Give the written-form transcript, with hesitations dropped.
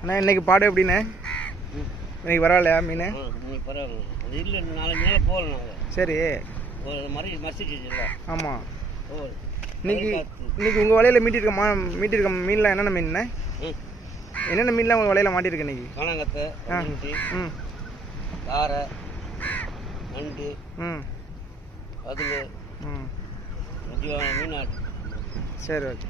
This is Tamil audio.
அண்ணா இன்னைக்கு பாடு எப்படிண்ணே? இன்னைக்கு பரவாயில்லையா மீன்? இன்னைக்கு பரவாயில்ல. அது இல்லை 4 நாள் போகல நாங்கள். சரி. மறைச்சிச்சுல. ஆமாம். இன்னைக்கு உங்கள் வலையில் மீட்டிருக்க மீன்லாம் என்னென்ன மீன்ண்ணே? என்னென்ன மீன்லாம் உங்கள் வலையில் மாட்டிருக்கு இன்னைக்கு? காணாங்கத்தை, காரை, நண்டு, அதுங்க, மீன். சரி ஓகே.